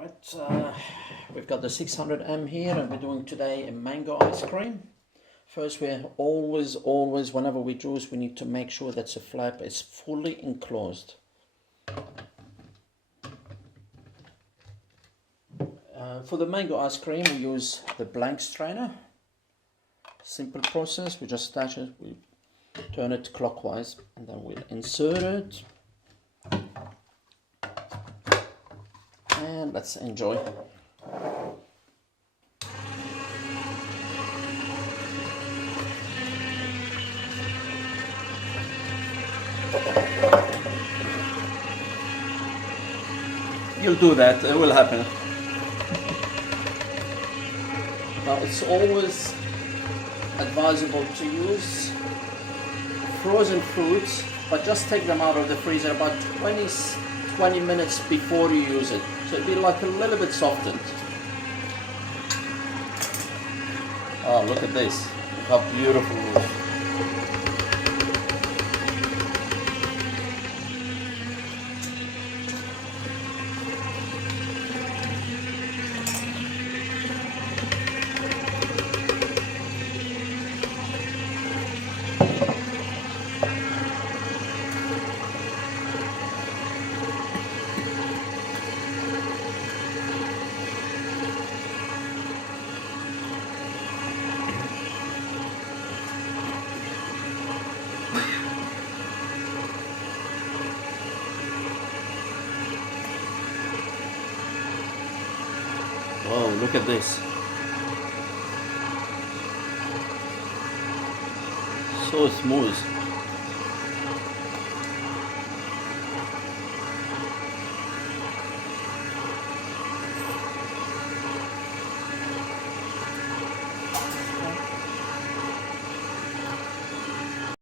Right, we've got the 600M here, and we're doing today a mango ice cream. First, we're always, whenever we juice, we need to make sure that the flap is fully enclosed. For the mango ice cream, we use the blank strainer. Simple process, we just attach it, we turn it clockwise, and then we'll insert it. And let's enjoy. You'll do that, it will happen. Now it's always advisable to use frozen fruits, but just take them out of the freezer about 20 minutes before you use it. So it'll be like a little bit softened. Oh, look at this. Look how beautiful it is. Oh, look at this. So smooth.